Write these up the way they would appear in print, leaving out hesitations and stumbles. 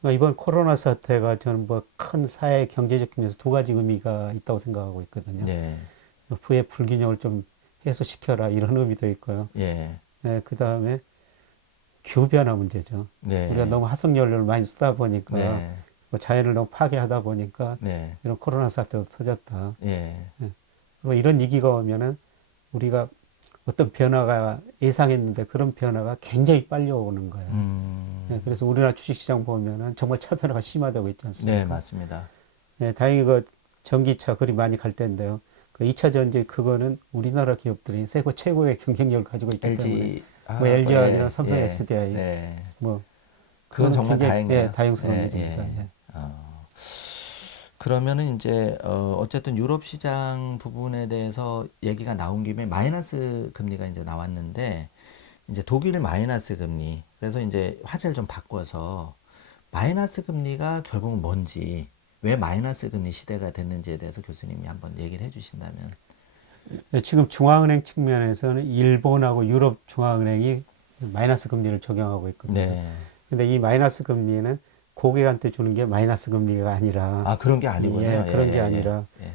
그러니까 이번 코로나 사태가 저는 뭐 큰 사회 경제적 면에서 두 가지 의미가 있다고 생각하고 있거든요. 네, 부의 불균형을 좀 해소시켜라 이런 의미도 있고요. 예, 네, 그 다음에 기후 변화 문제죠. 우리가 네, 너무 화석연료를 많이 쓰다 보니까 네, 뭐 자연을 너무 파괴하다 보니까 네, 이런 코로나 사태도 터졌다. 예, 네. 그리고 이런 위기가 오면은 우리가 어떤 변화가 예상했는데 그런 변화가 굉장히 빨리 오는 거예요. 네, 음, 그래서 우리나라 주식시장 보면은 정말 차변화가 심화되고 있지 네, 않습니까? 맞습니다. 네, 다행히 그 전기차 그리 많이 갈 텐데요. 그 2차 전지 그거는 우리나라 기업들이 세계 최고의 경쟁력을 가지고 있기 때문에 LG 뭐 하고 LG화학이나 예, 삼성 예, SDI 네, 뭐 그건 그거는 정말 굉장히 예, 다행이네요. 다행스러운 예, 일입니다. 예. 예. 그러면은 이제 어쨌든 유럽 시장 부분에 대해서 얘기가 나온 김에 마이너스 금리가 이제 나왔는데 이제 독일 마이너스 금리. 그래서 이제 화제를 좀 바꿔서 마이너스 금리가 결국은 뭔지, 왜 마이너스 금리 시대가 됐는지에 대해서 교수님이 한번 얘기를 해주신다면. 예, 지금 중앙은행 측면에서는 일본하고 유럽 중앙은행이 마이너스 금리를 적용하고 있거든요. 네. 근데 이 마이너스 금리는 고객한테 주는 게 마이너스 금리가 아니라 아, 그런 게 아니군요. 예, 예, 그런 게 예, 아니라 예.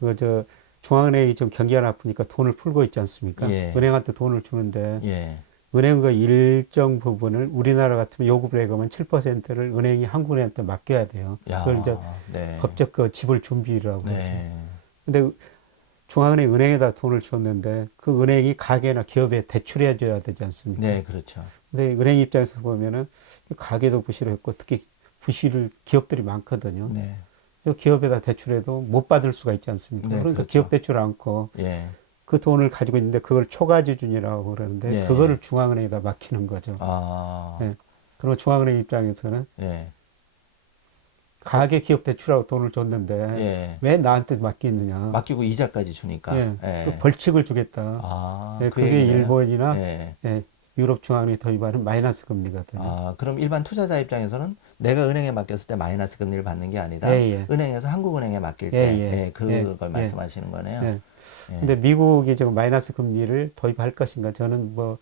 그 저 중앙은행이 좀 경기가 나쁘니까 돈을 풀고 있지 예. 않습니까? 예. 은행한테 돈을 주는데 예. 은행과 일정 부분을 우리나라 같으면 요구를 해가면 7%를 은행이 한국은행한테 맡겨야 돼요. 그걸 이제 야, 네. 법적 그 지불 준비라고 그러죠. 네. 근데 중앙은행 은행에다 돈을 줬는데 그 은행이 가게나 기업에 대출해 줘야 되지 않습니까? 네, 그렇죠. 근데 은행 입장에서 보면은 가게도 부실했고 특히 부실을 기업들이 많거든요. 네. 기업에다 대출해도 못 받을 수가 있지 않습니까? 네, 그러니까 기업 그렇죠. 대출 않고 예. 그 돈을 가지고 있는데 그걸 초과지준이라고 그러는데 네. 그거를 중앙은행에다 맡기는 거죠. 아, 예. 그럼 중앙은행 입장에서는 예. 어, 가계 기업 대출하고 돈을 줬는데 예. 왜 나한테 맡기느냐? 맡기고 이자까지 주니까. 예. 그 예. 벌칙을 주겠다. 아, 예. 그 그게 얘기네요. 일본이나 예. 예, 유럽 중앙은행이 도입하는 마이너스 금리거든요. 아, 그럼 일반 투자자 입장에서는 내가 은행에 맡겼을 때 마이너스 금리를 받는 게 예, 아니라 예. 은행에서 한국은행에 맡길 예, 때, 예. 예, 예. 그걸 예. 말씀하시는 거네요. 예. 예. 근데 미국이 지금 마이너스 금리를 도입할 것인가? 저는 뭐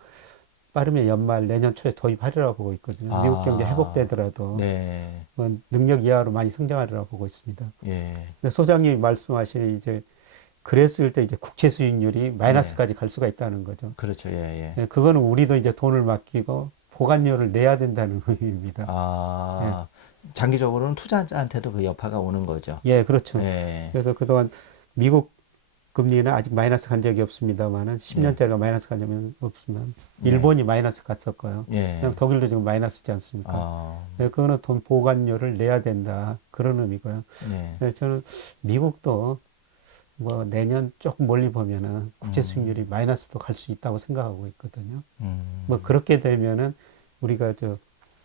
빠르면 연말 내년 초에 도입하리라고 보고 있거든요. 미국 경제 아, 회복되더라도 네. 뭐 능력 이하로 많이 성장하리라고 보고 있습니다. 예. 근데 소장님이 말씀하신 이제 그랬을 때 이제 국채 수익률이 예. 마이너스까지 갈 수가 있다는 거죠. 그렇죠. 예, 예. 예, 그거는 우리도 이제 돈을 맡기고 보관료를 내야 된다는 의미입니다. 예, 아, 장기적으로는 투자자한테도 그 여파가 오는 거죠. 예, 그렇죠. 예. 그래서 그동안 미국 금리는 아직 마이너스 간 적이 없습니다만은 네. 10년짜리가 마이너스 간 적이 없으면 네. 일본이 마이너스 갔었고요. 그냥 예. 독일도 지금 마이너스지 않습니까? 아, 예, 그거는 돈 보관료를 내야 된다. 그런 의미고요. 네. 예, 저는 미국도 뭐 내년 조금 멀리 보면은 국제 음, 수익률이 마이너스도 갈 수 있다고 생각하고 있거든요. 뭐 음, 그렇게 되면은 우리가 저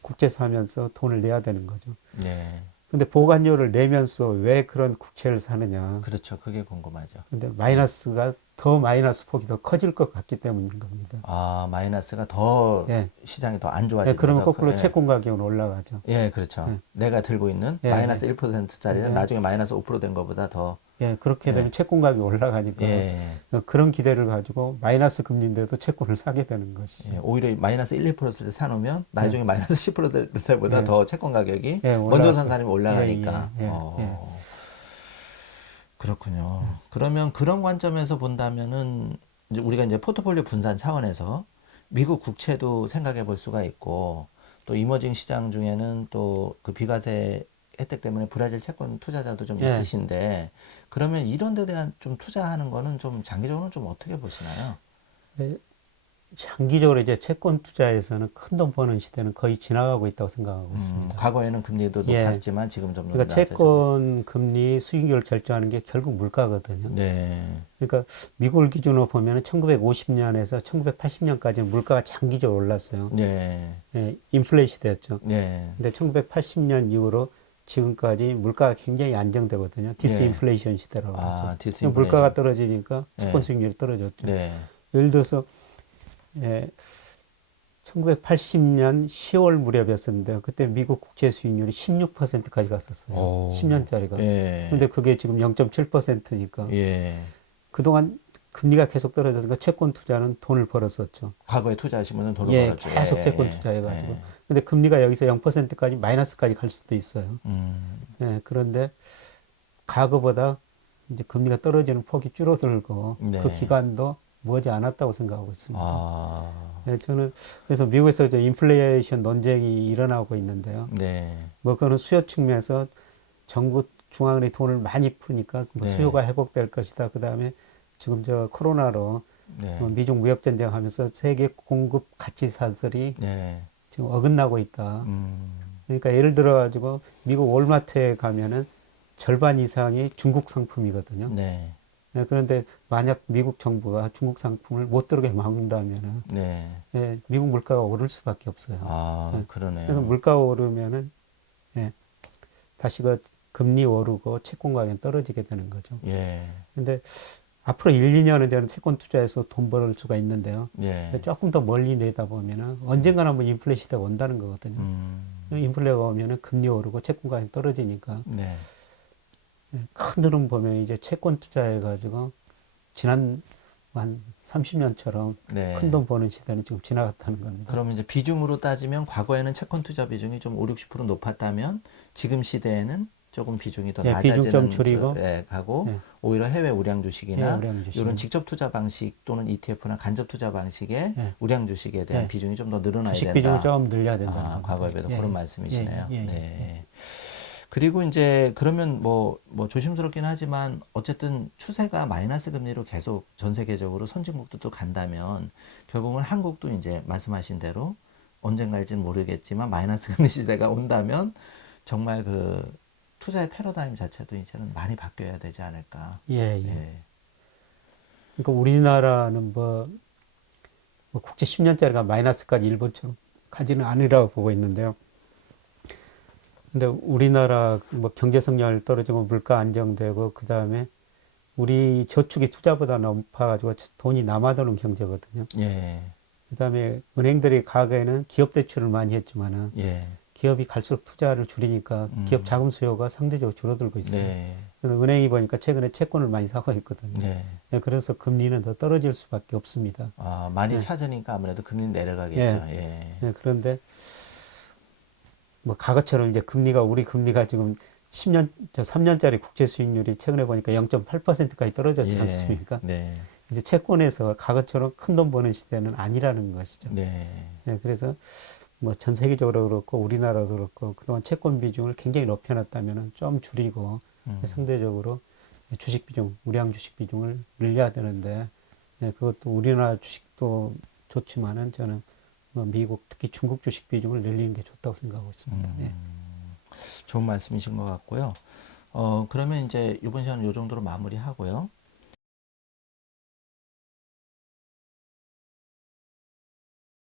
국제사 하면서 돈을 내야 되는 거죠. 네. 근데 보관료를 내면서 왜 그런 국채를 사느냐. 그렇죠. 그게 궁금하죠. 근데 예. 마이너스가 더 마이너스 폭이 더 커질 것 같기 때문인 겁니다. 아, 마이너스가 더 예. 시장이 더 안 예, 좋아질 때 그러면 더 거꾸로 예. 채권 가격은 올라가죠. 예, 그렇죠. 예, 내가 들고 있는 예, 마이너스 예. 1%짜리는 예, 나중에 마이너스 5%된 것보다 더, 예, 그렇게 되면 예, 채권 가격이 올라가니까 예, 그런 기대를 가지고 마이너스 금리인데도 채권을 사게 되는 예. 것이죠. 오히려 마이너스 1, 2%일 때 사놓으면 예, 나중에 마이너스 10%될 때보다 예, 더 채권 가격이 예, 먼저 올라갈 산 수가 사람이 있어요. 예, 올라가니까. 예, 예, 예. 그렇군요. 그러면 그런 관점에서 본다면은 이제 우리가 이제 포트폴리오 분산 차원에서 미국 국채도 생각해 볼 수가 있고 또 이머징 시장 중에는 또 그 비과세 혜택 때문에 브라질 채권 투자자도 좀 예. 있으신데 그러면 이런 데 대한 좀 투자하는 거는 좀 장기적으로는 좀 어떻게 보시나요? 네, 장기적으로 이제 채권 투자에서는 큰 돈 버는 시대는 거의 지나가고 있다고 생각하고 있습니다. 과거에는 금리도 예. 높았지만 지금 좀 그러니까 낮아지고. 채권 금리 수익률을 결정하는 게 결국 물가거든요. 네. 그러니까 미국을 기준으로 보면 1950년에서 1980년까지는 물가가 장기적으로 올랐어요. 네. 예, 인플레 시대였죠. 네. 근데 1980년 이후로 지금까지 물가가 굉장히 안정되거든요. 네. 디스인플레이션 시대라고 하죠. 아, 물가가 디스인플레이션. 떨어지니까 채권 네. 수익률이 떨어졌죠. 네. 예를 들어서 예, 1980년 10월 무렵이었었는데 그때 미국 국채 수익률이 16%까지 갔었어요. 오. 10년짜리가. 예. 근데 그게 지금 0.7%니까 예. 그동안 금리가 계속 떨어져서 채권 투자는 돈을 벌었었죠. 과거에 투자하시면 돈을 예, 벌었죠. 예, 계속 채권 예, 투자해가지고. 예. 근데 금리가 여기서 0%까지 마이너스까지 갈 수도 있어요. 음, 예, 그런데 과거보다 이제 금리가 떨어지는 폭이 줄어들고 그 네. 기간도 머지 않았다고 생각하고 있습니다. 아, 네, 저는 그래서 미국에서 이제 인플레이션 논쟁이 일어나고 있는데요. 네. 뭐 그거는 수요 측면에서 정부 중앙은행이 돈을 많이 푸니까 뭐 네. 수요가 회복될 것이다. 그 다음에 지금 저 코로나로 네. 미중 무역 전쟁 하면서 세계 공급 가치사들이 네. 지금 어긋나고 있다. 음, 그러니까 예를 들어 가지고 미국 월마트에 가면은 절반 이상이 중국 상품이거든요. 네. 예, 그런데 만약 미국 정부가 중국 상품을 못 들어오게 막는다면은 네. 예, 미국 물가가 오를 수밖에 없어요. 아, 예, 그래서 그러네요. 물가가 오르면은 예, 다시 그 금리 오르고 채권 가격이 떨어지게 되는 거죠. 예. 근데 앞으로 1, 2년은 저는 채권 투자해서 돈 벌 수가 있는데요. 예. 조금 더 멀리 내다보면은 언젠가는 한번 인플레 시대가 온다는 거거든요. 인플레가 오면은 금리 오르고 채권 가격이 떨어지니까 네. 큰 흐름 보면 이제 채권 투자해가지고 지난 한 30년처럼 네. 큰 돈 버는 시대는 지금 지나갔다는 겁니다. 그럼 이제 비중으로 따지면 과거에는 채권 투자 비중이 좀 5, 60% 높았다면 지금 시대에는 조금 비중이 더 예, 비중 좀 낮아지는 줄이고 가고 예, 오히려 해외 우량 예, 주식이나 우량 주식. 이런 직접 투자 방식 또는 ETF나 간접 투자 방식의 예, 우량 주식에 대한 예. 비중이 좀 더 늘어나야 주식 된다. 비중을 좀 늘려야 된다는 아, 겁니다. 과거에 비해서 예, 그런 예, 말씀이시네요. 예, 예, 예, 네. 그리고 이제 그러면 뭐 조심스럽긴 하지만 어쨌든 추세가 마이너스 금리로 계속 전 세계적으로 선진국도 간다면 결국은 한국도 이제 말씀하신 대로 언젠가일지는 모르겠지만 마이너스 금리 시대가 온다면 정말 그 투자의 패러다임 자체도 이제는 많이 바뀌어야 되지 않을까. 예, 예. 예. 그러니까 우리나라는 뭐 국제 10년짜리가 마이너스까지 일본처럼 가지는 아니라고 보고 있는데요. 근데 우리나라 뭐 경제 성장률 떨어지고 물가 안정되고 그 다음에 우리 저축이 투자보다 높아가지고 돈이 남아도는 경제거든요. 예. 그 다음에 은행들이 과거에는 기업 대출을 많이 했지만은 예. 기업이 갈수록 투자를 줄이니까 음. 기업 자금 수요가 상대적으로 줄어들고 있어요. 네. 그래서 은행이 보니까 최근에 채권을 많이 사고 있거든요. 네. 예, 그래서 금리는 더 떨어질 수밖에 없습니다. 아, 많이 네. 찾으니까 아무래도 금리 내려가겠죠. 예. 예, 그런데 뭐 과거처럼 이제 우리 금리가 지금 3년짜리 국제 수익률이 최근에 보니까 0.8%까지 떨어졌지 예. 않습니까? 네. 이제 채권에서 과거처럼 큰 돈 버는 시대는 아니라는 것이죠. 네. 예, 그래서 뭐 전 세계적으로 그렇고 우리나라도 그렇고 그동안 채권 비중을 굉장히 높여놨다면 좀 줄이고 상대적으로 주식 비중, 우량 주식 비중을 늘려야 되는데 예, 그것도 우리나라 주식도 좋지만은 저는 뭐 미국 특히 중국 주식 비중을 늘리는 게 좋다고 생각하고 있습니다. 예. 좋은 말씀이신 것 같고요. 그러면 이제 이번 시간은 이 정도로 마무리하고요.